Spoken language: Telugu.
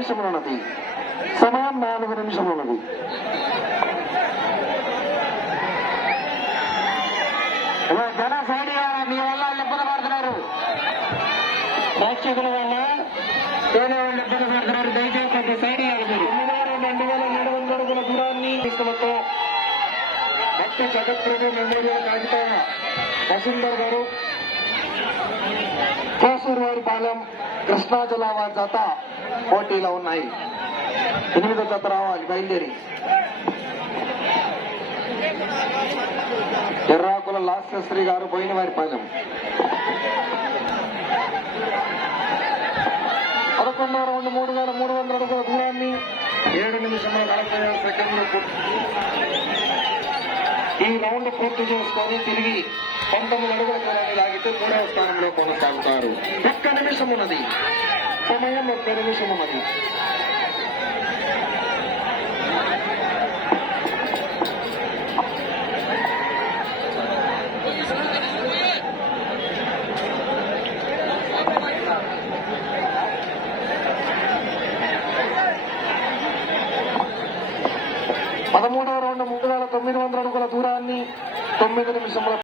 నిమిషములున్నది. సమయం 4 నిమిషములున్నది. జన సైడ్ మీ వల్ల ఇబ్బంది పడుతున్నారు. ప్రేక్షకుల వల్ల వేరే వాళ్ళు ఇబ్బంది పడుతున్నారు. దయచేసి కొంత సైడ్ ఇవ్వాలి. 2700 అడుగుల దూరాన్ని తీసుకులతో భక్తి జగత్ప్రభు మెమోరియల్ కాగితాయ వసుంధర్ గారు కోసూరువారిపాలెం కృష్ణా జిల్లా వారి జత పోటీలో ఉన్నాయి. 8వ జత రావాలి బయలుదేరి. ఎర్రాకుల లాస్యశ్రీ గారు బోయినవారిపాలెం. 11వ రౌండ్ 3300 అడుగుల దూరాన్ని 7 నిమిషముల 46 సెకండ్లు ఈ రౌండ్ పూర్తి చేసుకొని తిరిగి 19 అడుగుల దూరాన్ని లాగితే 3వ స్థానంలో కొనసాగుతారు. 1 నిమిషం ఉన్నది. సమయం 1 నిమిషం ఉన్నది. పదమూడవ రౌండ్ 3900 అడుగుల దూరాన్ని 9 నిమిషముల